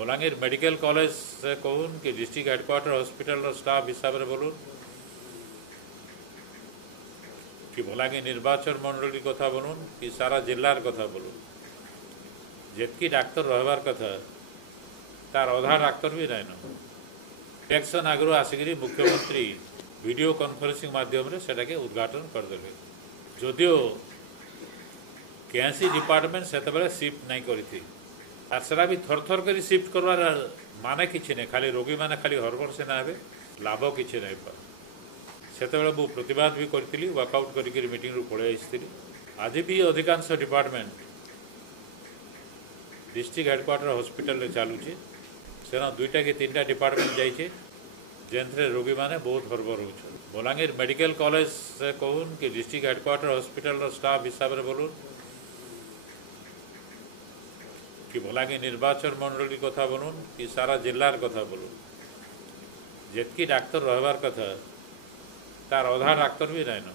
Balangir medical college से कहून कि district headquarter hospital staff हिसाब से बोलून कि बलांगीर निर्वाचन मंडली कथा बोलून कि सारा जिलार कथा बोलून जेतकी डाक्तर रहबार कथा तार अधा डाक्तर भी नाइन इलेक्शन आगु आसिक मुख्यमंत्री वीडियो कॉन्फ्रेंसिंग माध्यम से उद्घाटन करदे जदिओ कैसी डिपार्टमेंट से शिफ्ट नहीं करी आर सेटा भी थर थर कर शिफ्ट करवार माने किसी नहीं खाली रोगी मैंने खाली हरबर से ना लाभ किसी नहीं पा से मु प्रतिवाद भी करी वर्कआउट कर मीटिंग रू पलि आज भी अधिकांश डिपार्टमेंट डिस्ट्रिक्ट हेडक्वार्टर हॉस्पिटल चलुचे से दुईटा कि तीन डिपार्टमेंट जाइए जेनथे रोगी मैंने बहुत हरबर हो बलांगीर मेडिकल कॉलेज से कहून कि डिस्ट्रिक्ट हेडक्वार्टर हॉस्पिटल स्टाफ हिसाब से बोलून कि बलांगीर निर्वाचन मंडली कथा बोलून कि सारा जिलार कथा बोलून जेतकी डाक्तर रहबार कथा तार अधा डाक्तर भी नाइन